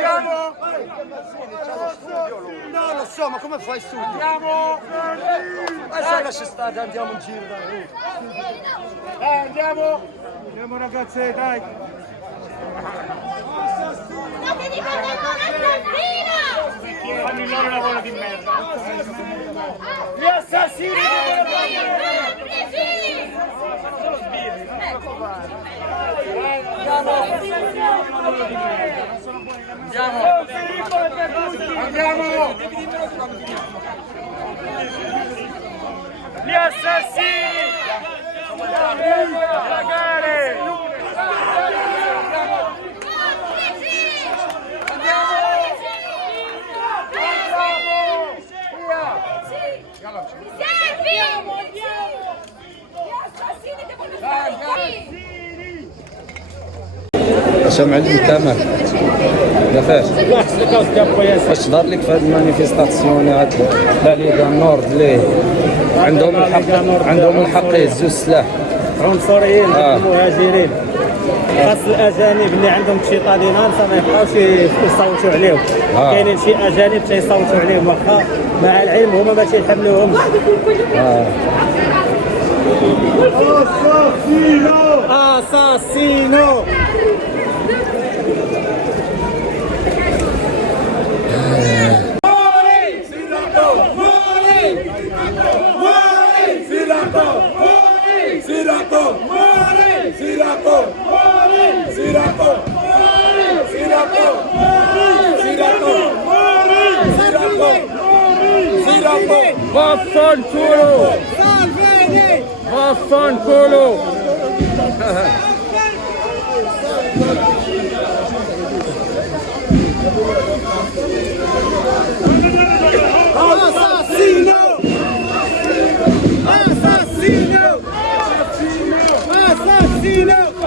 Andiamo! No, lo so, ma come fai studio? Andiamo! Ma sai lascia stare, andiamo in giro, dai. Andiamo! Andiamo ragazzi, dai! Non ti dico che non assassino! Fanno il loro lavoro di merda! Gli assassini! Sono sbirri! Andiamo! Gli assassini! Cagare! هشام علي كامل لافاش واش ظهر لك في هذه المانيفيستاسيونات لا ليغا نورد اللي عندهم الحق يهزوا السلاح عنصريين المهاجرين خاص الاجانب اللي عندهم شي طالينان ما يبقاوش يصوتوا عليهم كاينين شي اجانب تيصوتوا عليهم واخا مع العلم هما ما تيحملوهمش اساسينو Vaffanculo! Vaffanculo! Assassino! Assassino! Assassino!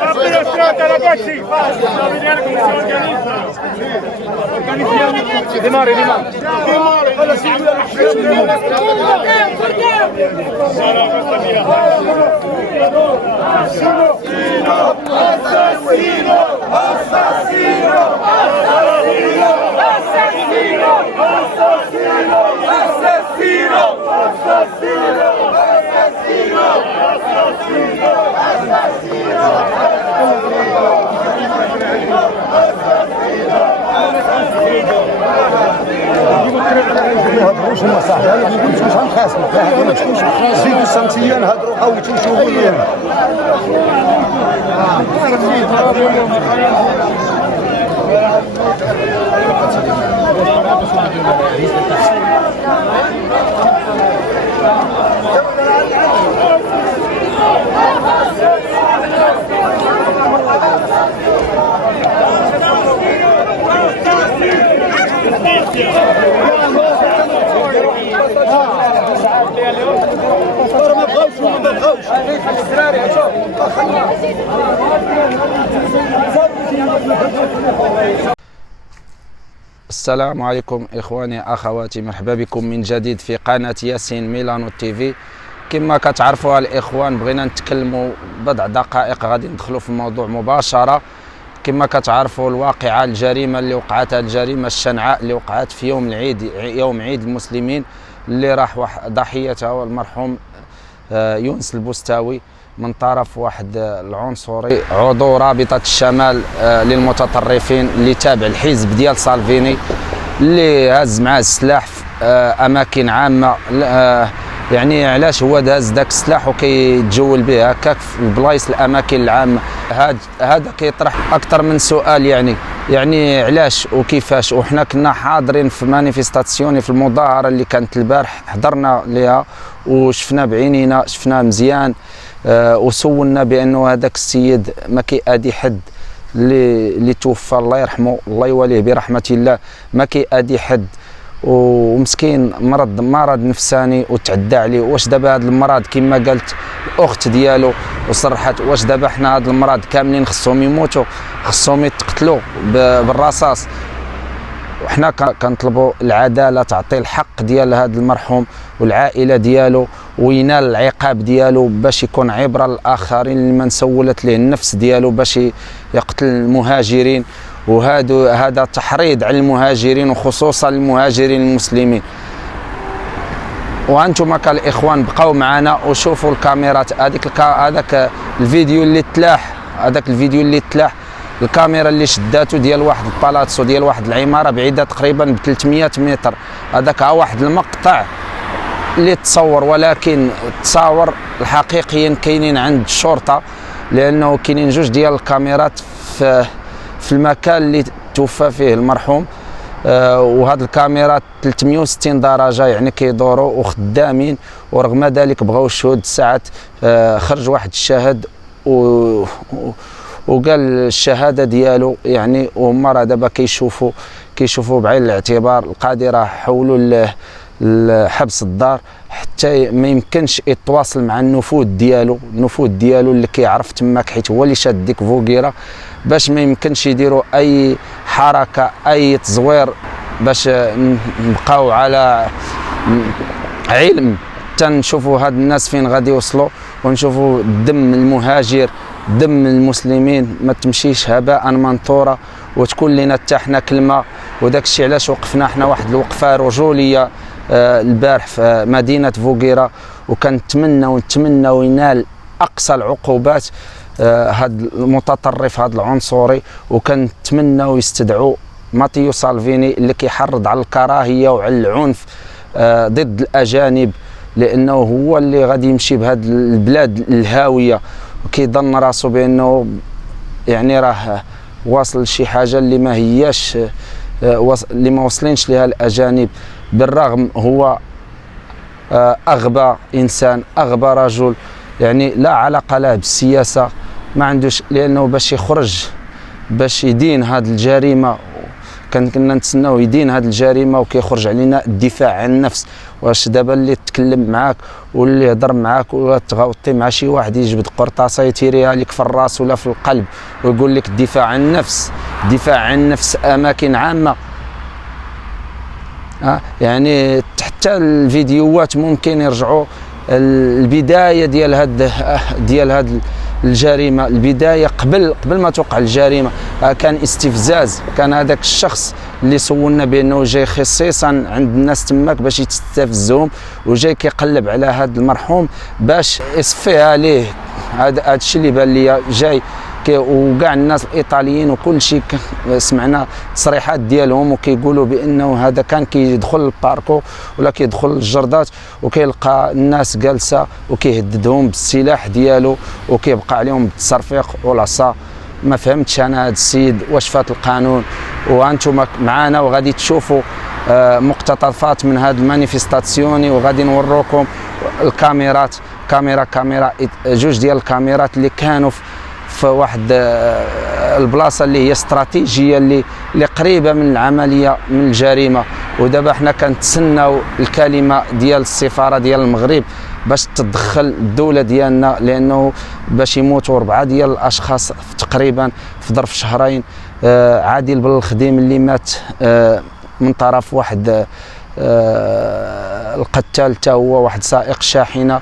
Appena strada ragazzi! Sta vedendo come si organizza! Organizziamo! Dimore! Quello si نهضروش هما صاحبي انا ما كنتش غنخاصمك ما تكونش زيدوا سمتيه نهضروا حاولتوا نشوفوا لينا السلام عليكم إخواني أخواتي، مرحبا بكم من جديد في قناة ياسين ميلانو تيفي. كما كتعرفوا الإخوان بغينا نتكلموا بضع دقائق غادي ندخلوا في الموضوع مباشرة. كما كتعرفوا الواقعة الجريمة اللي وقعت، الجريمة الشنعاء اللي وقعت في يوم العيد، يوم عيد المسلمين، اللي راح ضحيتها هو المرحوم يونس البستاوي من طرف واحد العنصري عضو رابطة الشمال للمتطرفين اللي تابع الحزب ديال سالفيني، اللي هز معاه السلاح في أماكن عامة. يعني علاش هو داز داك السلاح وكيتجول به هكاك في البلايص الأماكن العامة؟ هذا كيطرح أكثر من سؤال. يعني علاش وكيفاش؟ وحنا كنا حاضرين في مانيفيستاسيوني في المظاهرة اللي كانت البارح، حضرنا ليها وشفنا بعينينا، شفناه مزيان. وسولنا بانه هذاك السيد ما كيأدي حد اللي توفى الله يرحمه الله يوليه برحمه الله، ما كيأدي حد ومسكين مرض نفساني وتعدى عليه. واش دابا هذا المرض كما قالت الاخت ديالو وصرحت، واش دابا حنا هذا المرض كاملين خصهم يموتوا، خصهم يتقتلوا بالرصاص؟ وحنا كنطلبوا العداله تعطي الحق ديال هذا المرحوم والعائله ديالو وينال العقاب ديالو باش يكون عبره للاخرين اللي من سولت ليه النفس ديالو باش يقتل المهاجرين. وهذا تحريض على المهاجرين وخصوصا المهاجرين المسلمين. وانتم كالاخوان بقاو معنا وشوفوا الكاميرات. هذاك الفيديو اللي تلاح، الكاميرا اللي شداتو ديال واحد البالاتسو ديال واحد العماره بعيده تقريبا ب 300 متر، هذاك واحد المقطع اللي تصور، ولكن التصاور الحقيقيين كاينين عند الشرطه، لانه كاينين جوج ديال الكاميرات في المكان اللي توفى فيه المرحوم. وهاد الكاميرات 360 درجه يعني كيدوروا وخدامين. ورغم ذلك بغاو الشهود ساعات خرج واحد الشاهد وقال الشهاده ديالو يعني، وهما راه دابا كيشوفوا بعين الاعتبار. القاضي راه حولوا لحبس الدار حتى ما يمكنش يتواصل مع النفوذ ديالو اللي كيعرف تماك، حيت هو اللي شاد ديك فوكيرا، باش ما يمكنش يديروا اي حركه اي تزوير، باش نبقاو على علم تنشوفوا هاد الناس فين غادي يوصلوا، ونشوفوا دم المهاجر دم المسلمين ما تمشيش هباء منثورا، وتكون لنا حتى حنا كلمه. وداك الشيء علاش وقفنا حنا واحد الوقفه رجوليه البارح في مدينه فوكيرا، ونتمنى ينال اقصى العقوبات هذا المتطرف هذا العنصري. وكنتمناو يستدعوا ماتيو سالفيني اللي كيحرض على الكراهيه وعلى العنف ضد الاجانب، لانه هو اللي غادي يمشي بهذه البلاد الهاويه وكيظن راسو بانه يعني راه واصل لشي حاجه اللي ما هياش اللي ما وصلينش لها الاجانب. بالرغم هو اغبى انسان، اغبى رجل، يعني لا علاقه له بالسياسه، ما عندوش، لانه باش يخرج باش يدين هذه الجريمه كنا نتسناو يدين هذه الجريمه وكيخرج علينا الدفاع عن النفس. واش دابا اللي تكلم معاك واللي يهضر معاك ولا تغوطي مع شي واحد يجبد قرطاسه يتيريها لك في الراس ولا في القلب ويقول لك الدفاع عن النفس، دفاع عن النفس اماكن عامه؟ يعني حتى الفيديوهات ممكن يرجعوا البدايه ديال هاد الجريمه، البدايه قبل ما توقع الجريمه كان استفزاز. كان هذاك الشخص اللي سولنا بانه جاي خصيصا عند الناس تماك باش يستفزهم، وجاي كيقلب على هذا المرحوم باش يصفيها ليه. هذا الشيء اللي بان ليا، جاي وكاع الناس الايطاليين وكل شيء سمعنا تصريحات ديالهم وكيقولوا بانه هذا كان كيدخل الباركو ولا كيدخل الجردات وكيلقى الناس جالسه وكيهددهم بالسلاح ديالو وكيبقى عليهم بالتصرفيق والعصا. ما فهمتش انا هذا السيد واش فات القانون. وانتم معنا وغادي تشوفوا مقتطفات من هذا المانيفيستاسيوني وغادي نوروكم الكاميرات، كاميرا جوج ديال الكاميرات اللي كانوا في واحد البلاصه اللي هي استراتيجيه اللي قريبه من العمليه من الجريمه. ودابا حنا كنتسناو الكلمه ديال السفاره ديال المغرب باش تدخل الدوله ديالنا، لانه باش يموتوا 4 ديال الاشخاص تقريبا في ظرف شهرين. عادل بالخديم اللي مات من طرف واحد القتال تا هو واحد سائق شاحنه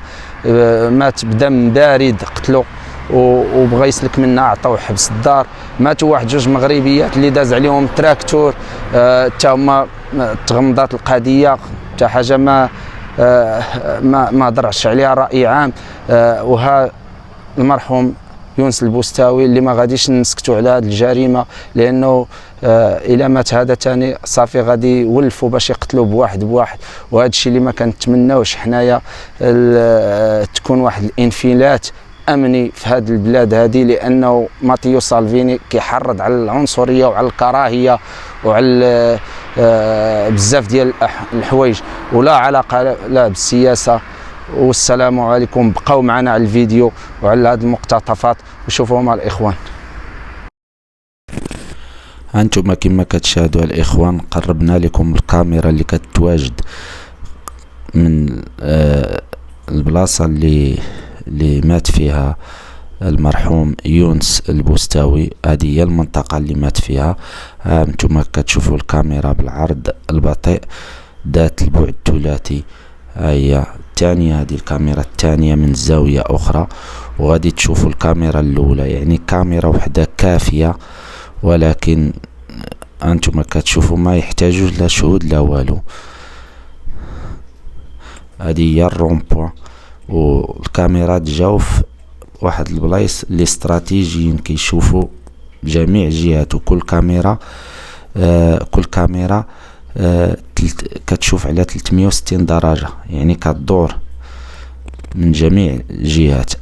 مات بدم بارد قتلو وبغى يسلك منها عطاوه حبس الدار. ماتوا واحد جوج مغربيات اللي داز عليهم تراكتور تا هما تغمضات القضيه، حتى حاجه ما درعش عليها الراي عام. وها المرحوم يونس البوستاوي اللي ما غاديش نسكتوا على هذه الجريمه، لانه الى مات هذا ثاني صافي غادي يولفوا باش يقتلوا بواحد. وهذا الشيء اللي ما كنتمناوش حنايا تكون واحد الانفلات امني في هذه البلاد هذه، لانه ماتيو سالفيني كيحرض على العنصريه وعلى الكراهيه وعلى بزاف ديال الحوايج ولا علاقه لا بالسياسه. والسلام عليكم. بقاو معنا على الفيديو وعلى هذه المقتطفات وشوفوا مع الاخوان. انتم كما كتشاهدوا الاخوان قربنا لكم الكاميرا اللي كتواجد من البلاصه اللي مات فيها المرحوم يونس البوستاوي. هذه هي المنطقه اللي مات فيها. انتم كتشوفوا الكاميرا بالعرض البطيء ذات البعد الثلاثي. هي الثانيه، هذه الكاميرا الثانيه من زاويه اخرى. وغادي تشوفوا الكاميرا الاولى، يعني كاميرا وحده كافيه، ولكن انتم كتشوفوا ما يحتاجوش لا شهود لا والو. هذه هي الرومبوان، والكاميرات جاو في واحد البلايص اللي استراتيجيين كيشوفوا جميع جهات، وكل كاميرا كتشوف على 360 درجة، يعني كتدور من جميع الجهات.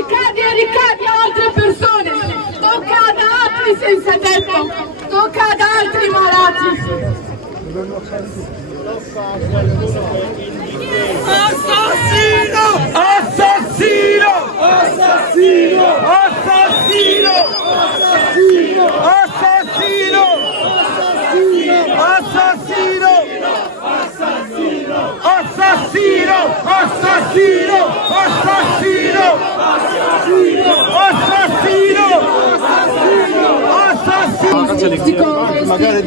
Ricadi a altre persone, tocca ad altri senza tetto, tocca ad altri malati. Assassino! Assassino! Assassino! Assassino! Assassino! Assassino! Assassino! Assassino! Assassino! Assassino! Assassino!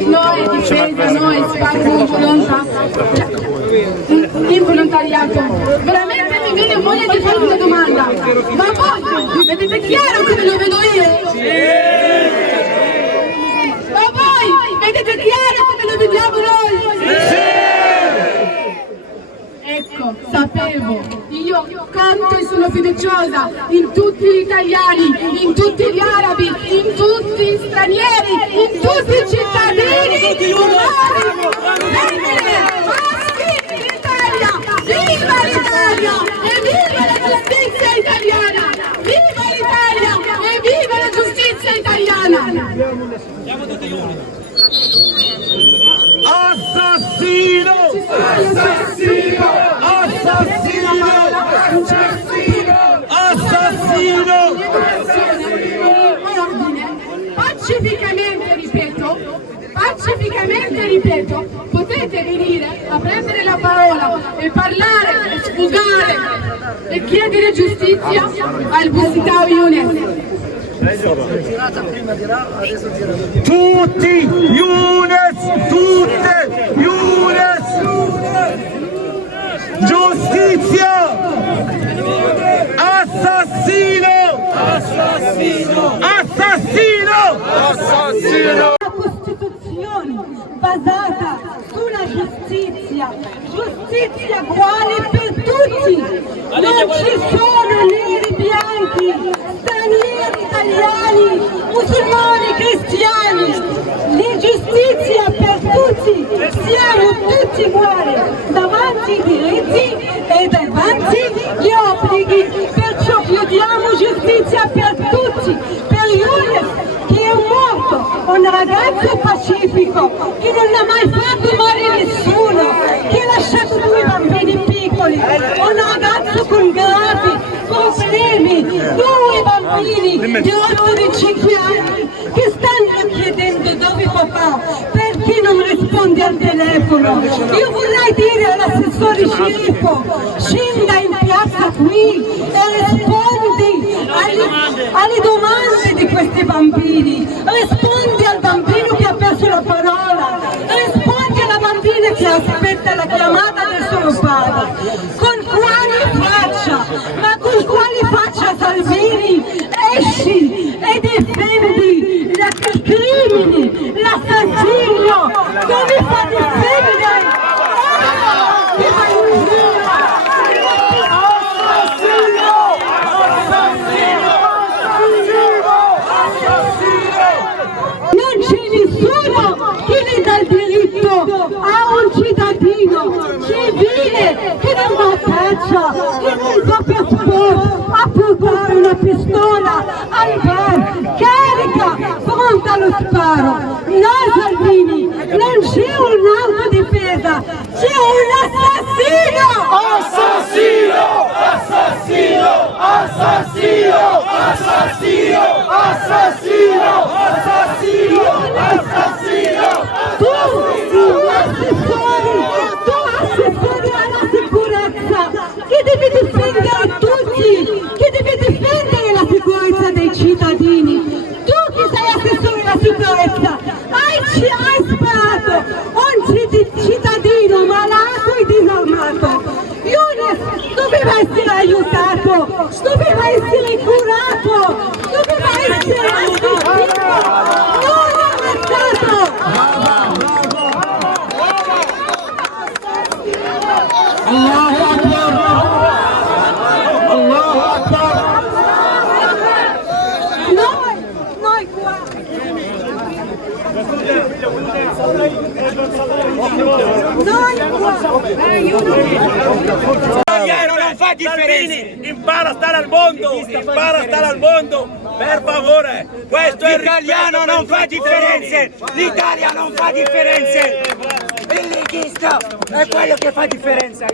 Noi difesa, noi involontariato. Veramente mi viene voglia di fare una domanda. Ma voi vedete chiaro come lo vedo io? Ma voi vedete chiaro come lo vediamo noi? Ecco, sapevo, io conto e sono fiduciosa in tutti gli italiani, in tutti gli arabi, in tutti gli stranieri, in tutti i cittadini umani, femmine, maschi, l'Italia, viva l'Italia e viva la giustizia italiana, viva l'Italia e viva la giustizia italiana. Assassino! Assassino! Assassino! Assassino! Pacificamente ripeto, potete venire a prendere la parola e parlare, e sfogare e chiedere giustizia al Bustao Younes. Tutti Younes! Tutte Younes! Giustizia! Assassino! Assassino! Assassino! Assassino! Una Costituzione basata sulla giustizia, giustizia uguale per tutti, non ci sono neri, bianchi, stranieri, italiani, musulmani, cristiani, l'ingiustizia per tutti, siamo tutti uguali davanti ai diritti e davanti agli obblighi, perciò chiediamo giustizia per tutti, per Younes che è morto, un ragazzo pacifico che non ha mai fatto male nessuno, che ha lasciato 2 bambini piccoli, un ragazzo con gravi problemi, 2 bambini di 8 e 5 anni che stanno chiedendo dove papà, perché non risponde al telefono. Io vorrei dire all'assessore Sceriffo, scenda in piazza qui e rispondi alle domande di questi bambini, rispondi al bambino che ha perso la parola, rispondi alla bambina che aspetta la chiamata del suo padre. Con quale faccia? Ma con quale faccia, Salvini? Esci e difendi i crimini, l'assassino, come fa a difendere? Non c'è nessuno che ne dà il diritto a un cittadino civile che non va a caccia, che non va per sport a portare una pistola al bar, carica, pronta allo sparo. No, Salvini, non c'è un'autodifesa, c'è un assassino! Assassino! Assassino! Assassino! Assassino! Assassino! Assassino! Assassino! Tu assessori alla sicurezza, che devi difendere tutti, che devi difendere la sicurezza dei cittadini. Tu che sei assessore alla sicurezza, hai sparato un cittadino malato e disarmato. Younes doveva essere aiutato, doveva essere curato, doveva essere assistito, non ammazzato. Allahu Akbar! Allahu Akbar! Noi qua. Non fa differenza. Impara a stare al mondo, impara a stare al mondo, per favore. Questo l'italiano non fa differenze, l'Italia non fa differenze. Il leghista è quello che fa differenza.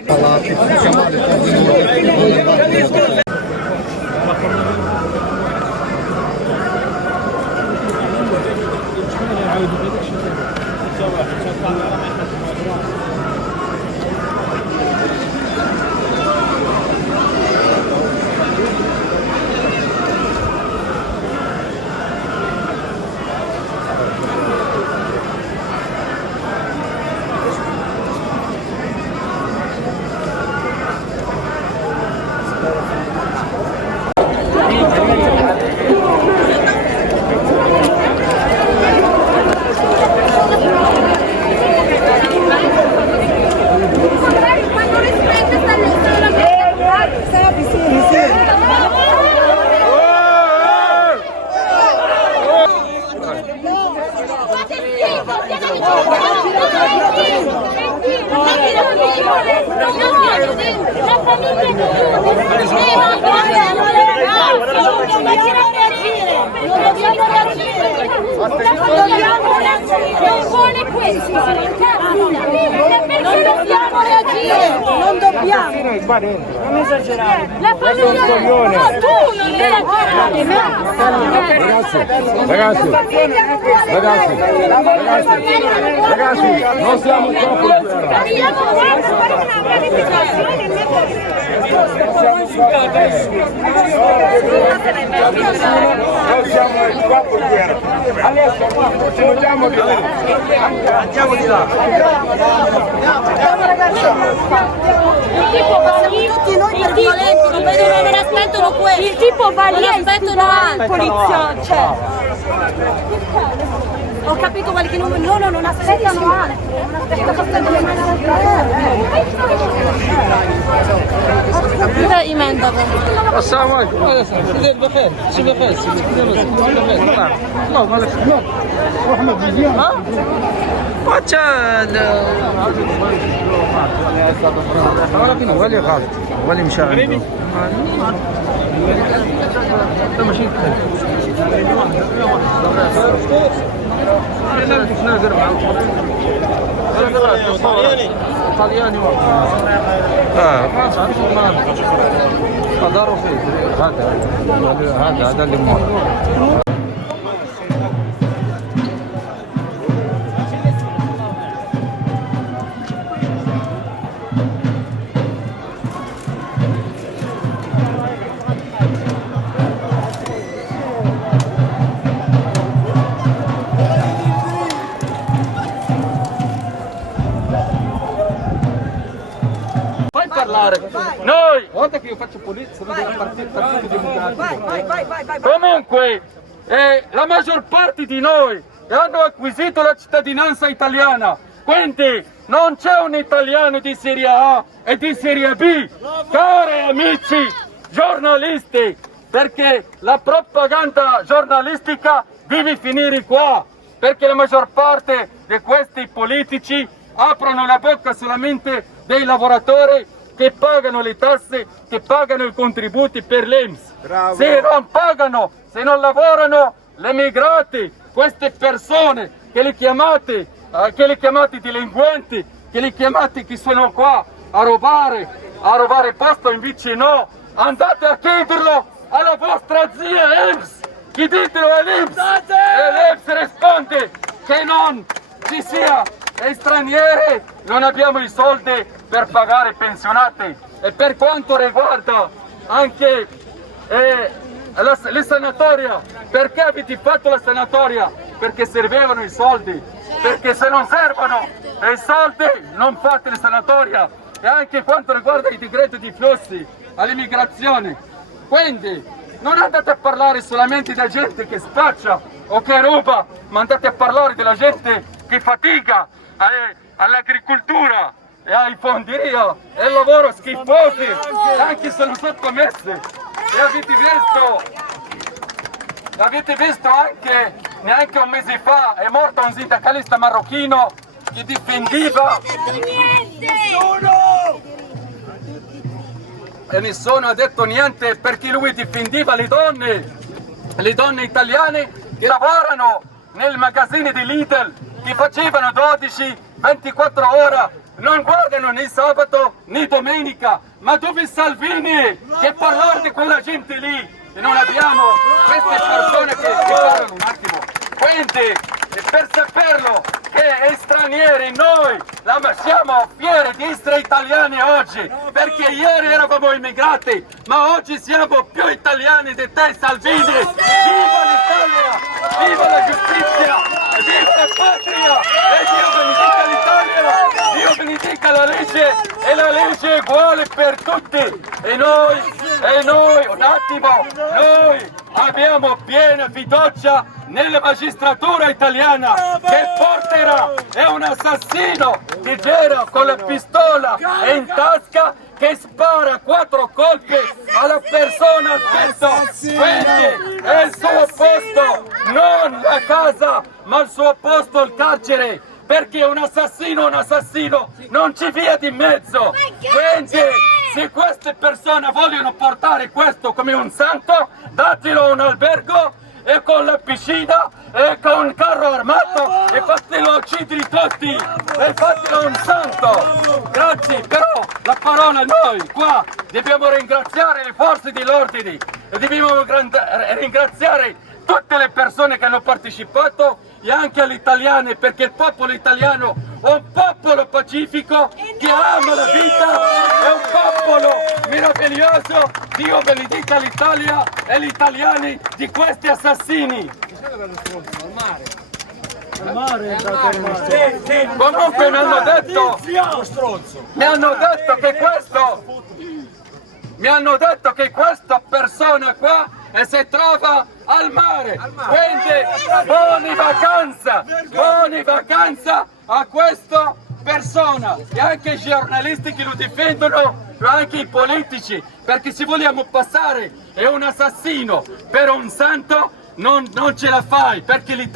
Non vuole questo, non dobbiamo reagire, non dobbiamo. Non esagerare. La famiglia, no, tu non esagerare. Ragazzi, non siamo troppo in guerra. Non siamo troppo in guerra. Adesso ci vogliamo di là. Andiamo di là. Tutti noi per violenti, non aspettano questo. Il tipo va lì e aspettano altro. Polizia, cioè. Ho capito quelli che non aspettano altro. السلام عليكم. بخير شي بخير لا مالك ولكن هو اللي خالد هو اللي مشى عنده ماشي نازل مع طلياني ما داروا فيه هذا اللي مر Noi, guarda che io faccio polizia, partito democratico. Comunque, la maggior parte di noi hanno acquisito la cittadinanza italiana, quindi non c'è un italiano di Serie A e di Serie B. Cari amici giornalisti, perché la propaganda giornalistica deve finire qua, perché la maggior parte di questi politici aprono la bocca solamente dei lavoratori che pagano le tasse, che pagano i contributi per l'ENPS. Se non pagano, se non lavorano, gli immigrati, queste persone che li chiamate delinquenti, che li chiamate che sono qua a rubare posto, invece no, andate a chiederlo alla vostra zia ENPS, chiedetelo all'ENPS e l'ENPS risponde che non ci sia stranieri, non abbiamo i soldi per pagare i pensionati. E per quanto riguarda anche la sanatoria, perché avete fatto la sanatoria? Perché servivano i soldi, perché se non servono i soldi non fate la sanatoria. E anche quanto riguarda i decreti di flussi all'immigrazione, quindi non andate a parlare solamente della gente che spaccia o che ruba, ma andate a parlare della gente che fatica all'agricoltura e ai fonderia e al lavoro schifosi, anche se non sottomessi. E avete visto anche, neanche un mese fa, è morto un sindacalista marocchino che difendeva e nessuno ha detto niente perché lui difendeva le donne italiane che lavorano nel magazzino di Lidl, che facevano 12-24 ore, non guardano né sabato né domenica. Ma dove Salvini che parlare di quella gente lì? E non abbiamo queste persone che parlano un attimo. Quindi per saperlo che stranieri noi siamo fieri di essere italiani oggi, perché ieri eravamo immigrati, ma oggi siamo più italiani di te Salvini. Viva l'Italia, viva la giustizia, viva la patria e Dio benedica la legge e la legge è uguale per tutti. E noi, un attimo, noi abbiamo piena fiducia nella magistratura italiana che porterà, è un assassino che gira con la pistola in tasca, che spara 4 colpi alla persona al petto. Quindi è il suo posto, non la casa, ma il suo posto il carcere. perché un assassino non ci via di mezzo. Quindi se queste persone vogliono portare questo come un santo, datelo a un albergo e con la piscina e con un carro armato e fatelo uccidere tutti e fatelo un santo. Grazie, però la parola noi qua dobbiamo ringraziare le forze dell'ordine e dobbiamo ringraziare tutte le persone che hanno partecipato e anche gli italiani, perché il popolo italiano è un popolo pacifico che ama la vita, è un popolo meraviglioso. Dio benedica l'Italia e gli italiani di questi assassini. Comunque mi hanno detto che questa persona qua si trova al mare, quindi buone vacanze a questa persona e anche i giornalisti che lo difendono, anche i politici, perché se vogliamo passare è un assassino per un santo non ce la fai, perché gli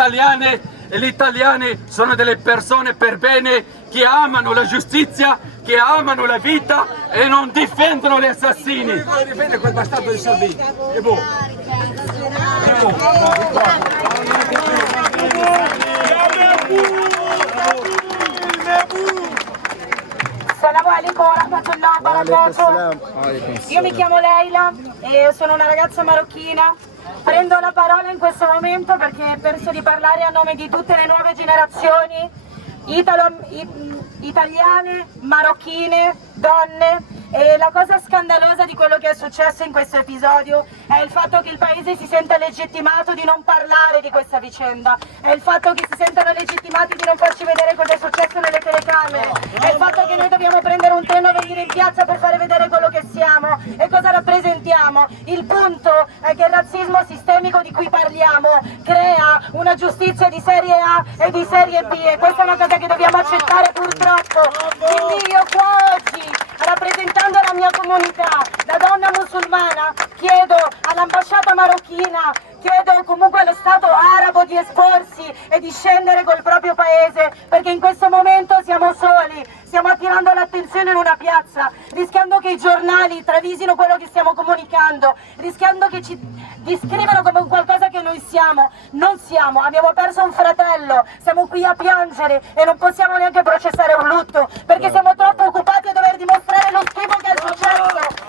italiani sono delle persone per bene che amano la giustizia, che amano la vita e non difendono gli assassini. Difende quel bastardo di Salvini. E boh. Assalamu alaikum wa rahmatullahi wa barakatuh. Io mi chiamo Leila e sono una ragazza marocchina. Prendo la parola in questo momento perché penso di parlare a nome di tutte le nuove generazioni italiane, marocchine, donne. E la cosa scandalosa di quello che è successo in questo episodio è il fatto che il paese si senta legittimato di non parlare di questa vicenda, è il fatto che si sentano legittimati di non farci vedere cosa è successo nelle telecamere, è il fatto che noi dobbiamo prendere un treno e venire in piazza per fare vedere quello che siamo e cosa rappresentiamo. Il punto è che il razzismo sistemico di cui parliamo crea una giustizia di serie A e di serie B e questa è una cosa che dobbiamo accettare purtroppo. Quindi io qua oggi, rappresentando la mia comunità, da donna musulmana, chiedo all'ambasciata marocchina, chiedo comunque allo Stato arabo di esporsi e di scendere col proprio paese, perché in questo momento siamo soli, stiamo attirando l'attenzione in una piazza, rischiando che i giornali travisino quello che stiamo comunicando, rischiando che ci descrivano come qualcosa che noi siamo. Non siamo, abbiamo perso un fratello, siamo qui a piangere e non possiamo neanche processare un lutto, perché siamo troppo occupati a dover dimostrare lo schifo che è successo.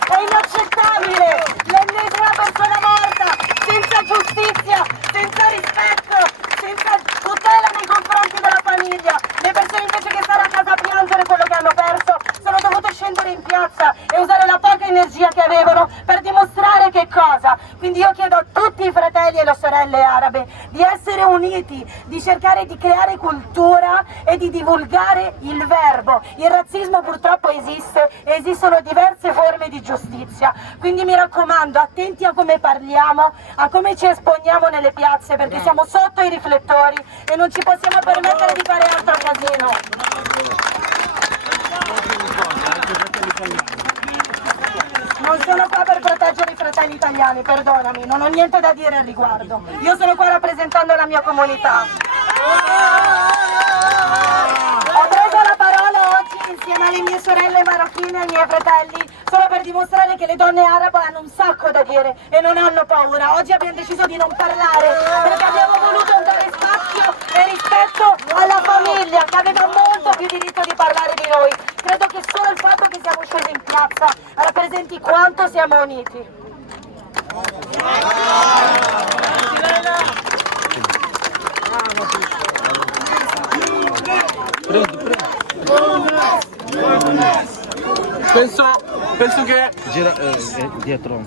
È inaccettabile, l'ennesima persona morta, senza giustizia, senza rispetto, senza tutela nei confronti della famiglia. Le persone invece che stare a casa a piangere quello che hanno perso sono dovute scendere in piazza e usare la poca energia che avevano per dimostrare che cosa. Quindi io chiedo a tutti i fratelli e le sorelle arabe di essere uniti, di cercare di creare cultura e di divulgare il verbo. Il razzismo purtroppo esiste e esistono diverse forme di giustizia, quindi mi raccomando, attenti a come parliamo, a come ci esponiamo nelle piazze, perché siamo sotto i riflettori e non ci possiamo permettere di fare altro casino. Non sono qua per proteggere i fratelli italiani, perdonami, non ho niente da dire al riguardo. Io sono qua rappresentando la mia comunità. Ho preso la parola oggi insieme alle mie sorelle marocchine e ai miei fratelli solo per dimostrare che le donne arabe hanno un sacco da dire e non hanno paura. Oggi abbiamo deciso di non parlare perché abbiamo voluto dare spazio e rispetto alla famiglia che aveva molto più diritto di parlare di noi. Credo che solo il fatto che siamo scesi in piazza rappresenti quanto siamo uniti. Penso che dietro.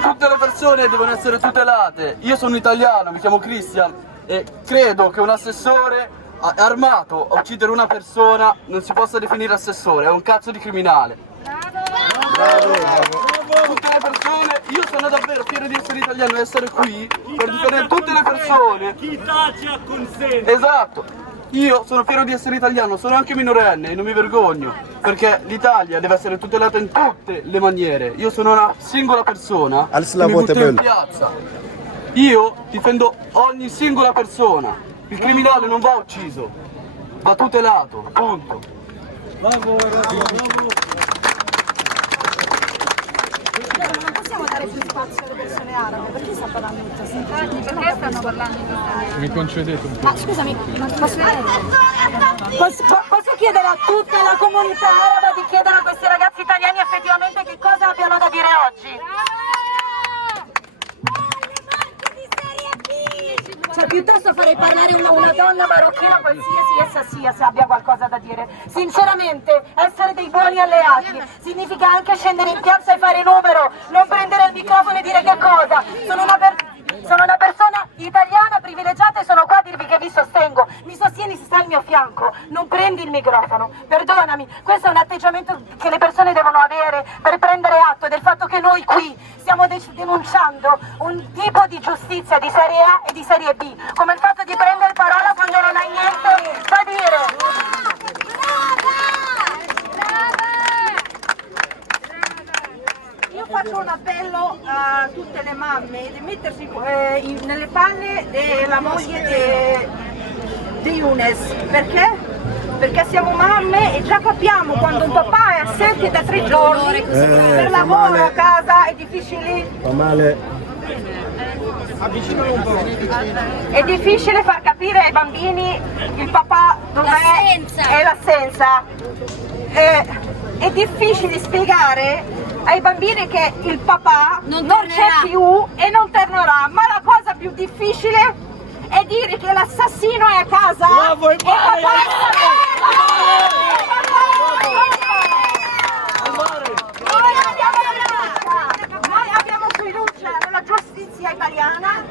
tutte le persone devono essere tutelate. Io sono italiano, mi chiamo Christian e credo che un assessore armato a uccidere una persona non si possa definire assessore, è un cazzo di criminale. Tutte le persone, io sono davvero fiero di essere italiano e essere qui per difendere tutte le persone. Chi tace a consenso. Esatto. Io sono fiero di essere italiano, sono anche minorenne e non mi vergogno, perché l'Italia deve essere tutelata in tutte le maniere. Io sono una singola persona che mi butto in piazza. Io difendo ogni singola persona. Il criminale non va ucciso. va tutelato, punto. Non possiamo dare più spazio alle persone arabe, perché sta parlando tutto questo? Perché stanno parlando in Italia? Mi concedete un po'? Ma scusami, posso chiedere a tutta la comunità araba di chiedere a questi ragazzi italiani effettivamente che cosa abbiano da dire oggi? Cioè, piuttosto farei parlare una donna marocchina qualsiasi essa sia, se abbia qualcosa da dire. Sinceramente, essere dei buoni alleati significa anche scendere in piazza e fare numero, non prendere il microfono e dire che cosa. Sono una persona italiana privilegiata e sono qua a dirvi che vi sostengo. Mi sostieni se stai al mio fianco, non prendi il microfono. Perdonami, questo è un atteggiamento che le persone devono avere per prendere atto del fatto che noi qui stiamo denunciando un tipo di giustizia di serie A e di serie B, come il fatto di prendere parola quando non hai niente da dire. Io faccio un appello a tutte le mamme di mettersi nelle palle della moglie di Younes. Perché? Perché siamo mamme e già capiamo quando un papà è assente da 3 giorni per lavoro a casa è difficile. Fa male. È difficile far capire ai bambini il papà dov'è e l'assenza. È difficile spiegare ai bambini che il papà non c'è più e non tornerà, ma la cosa più difficile è dire che l'assassino è a casa e il papà Noi abbiamo fiducia nella giustizia italiana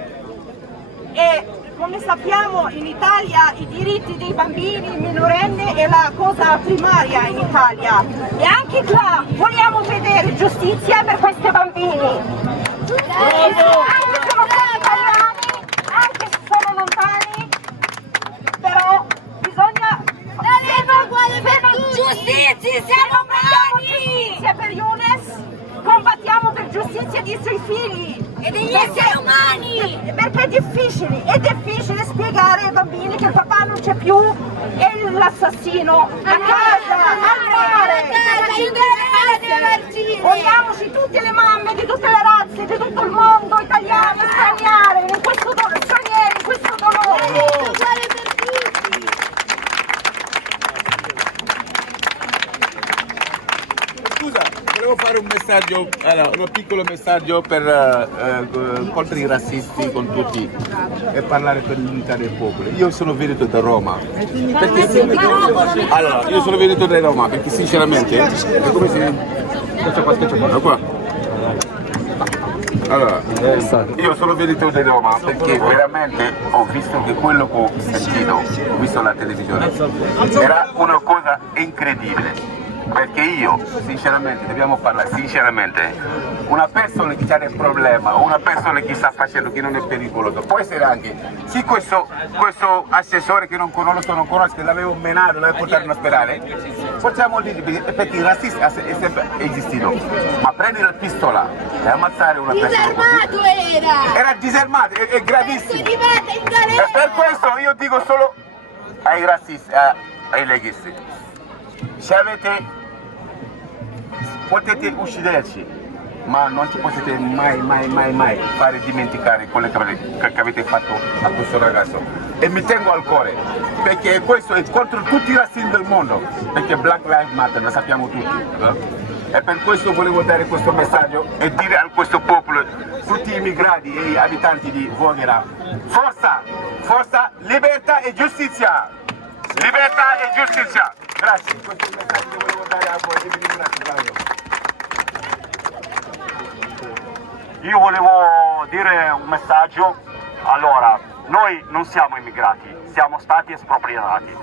e come sappiamo in Italia i diritti dei bambini minorenni è la cosa primaria in Italia e anche qua vogliamo vedere giustizia per questi bambini. Anche se non sono italiani, anche se sono lontani, però bisogna giustizia, siamo giustizia per Younes, combattiamo per giustizia dei suoi figli e degli esseri umani, perché è difficile spiegare ai bambini che il papà non c'è più e l'assassino a casa, al mare. Uniamoci tutte le mamme di tutte le razze, di tutto il mondo, italiane, straniere, in questo dolore. Scusa, volevo fare un messaggio, un piccolo messaggio contro i razzisti, con tutti, e parlare per l'unità del popolo. Io sono venuto da Roma, io sono venuto da Roma perché sinceramente, è come se... qua. Allora, io sono venuto da Roma perché veramente ho visto che quello che ho sentito, ho visto alla televisione, era una cosa incredibile. Perché io, sinceramente, dobbiamo parlare sinceramente, una persona che ha del problema, una persona che sta facendo che non è pericoloso, può essere anche, sì, questo assessore che non conosco, che l'avevo menato, l'avevo portato in ospedale, possiamo dire, perché il razzismo è sempre esistito, ma prendere la pistola e ammazzare una persona Disarmato era disarmato, è gravissimo. E per questo io dico solo ai razzisti, ai leghisti, se potete ucciderci, ma non ci potete mai fare dimenticare quello che avete fatto a questo ragazzo. E mi tengo al cuore, perché questo è contro tutti i razzismi del mondo, perché Black Lives Matter, lo sappiamo tutti. E per questo volevo dare questo messaggio e dire a questo popolo, tutti gli immigrati e gli abitanti di Voghera, forza, forza, libertà e giustizia! Libertà e giustizia! Grazie, questo è il messaggio che volevo dare a voi e vi ringrazio. Io volevo dire un messaggio. Allora, noi non siamo immigrati, siamo stati espropriati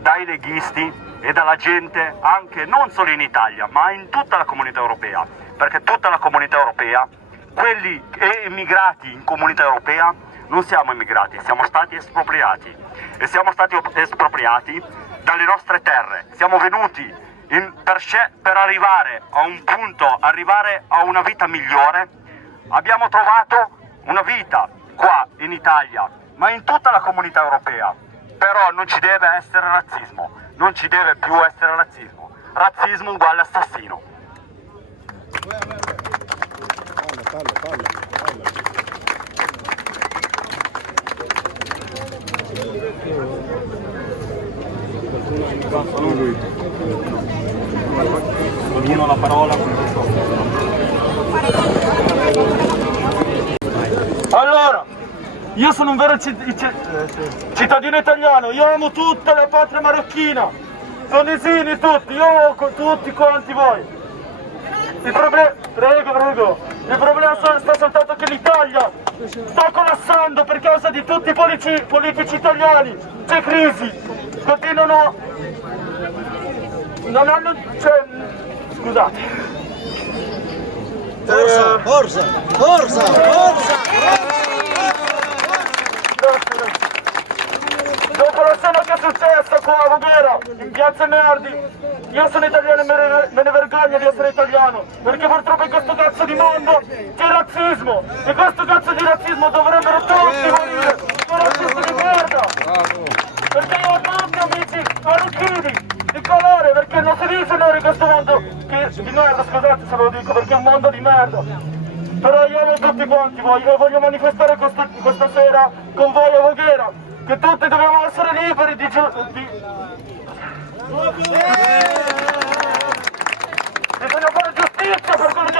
dai leghisti e dalla gente, anche non solo in Italia, ma in tutta la comunità europea, perché tutta la comunità europea, quelli immigrati in comunità europea, non siamo immigrati, siamo stati espropriati e siamo stati espropriati dalle nostre terre. Siamo venuti per arrivare a un punto, arrivare a una vita migliore. Abbiamo trovato una vita qua in Italia, ma in tutta la comunità europea. però non ci deve essere razzismo, non ci deve più essere razzismo. Razzismo uguale assassino. Domino la parola. Allora, io sono un vero cittadino italiano, io amo tutta la patria marocchina, tunisini tutti, io amo tutti quanti voi. Il problema, prego, il problema sta soltanto che l'Italia sta collassando per causa di tutti i politici italiani, c'è crisi, continuano, non hanno, cioè, scusate. Forza! Dopo la scena che è successa qua a Voghera, in piazza Merdi, io sono italiano e me ne vergogno di essere italiano, perché purtroppo in questo cazzo di mondo c'è razzismo, e questo cazzo di razzismo dovrebbero tutti morire, sono razzisti di merda, perché io ho tanti amici marocchini di colore, perché non si dice noi in questo mondo che di merda, scusate se ve lo dico, perché è un mondo di merda. Però io amo tutti quanti voi e voglio manifestare questa sera con voi a Voghera che tutti dobbiamo essere liberi bisogna fare giustizia per quello che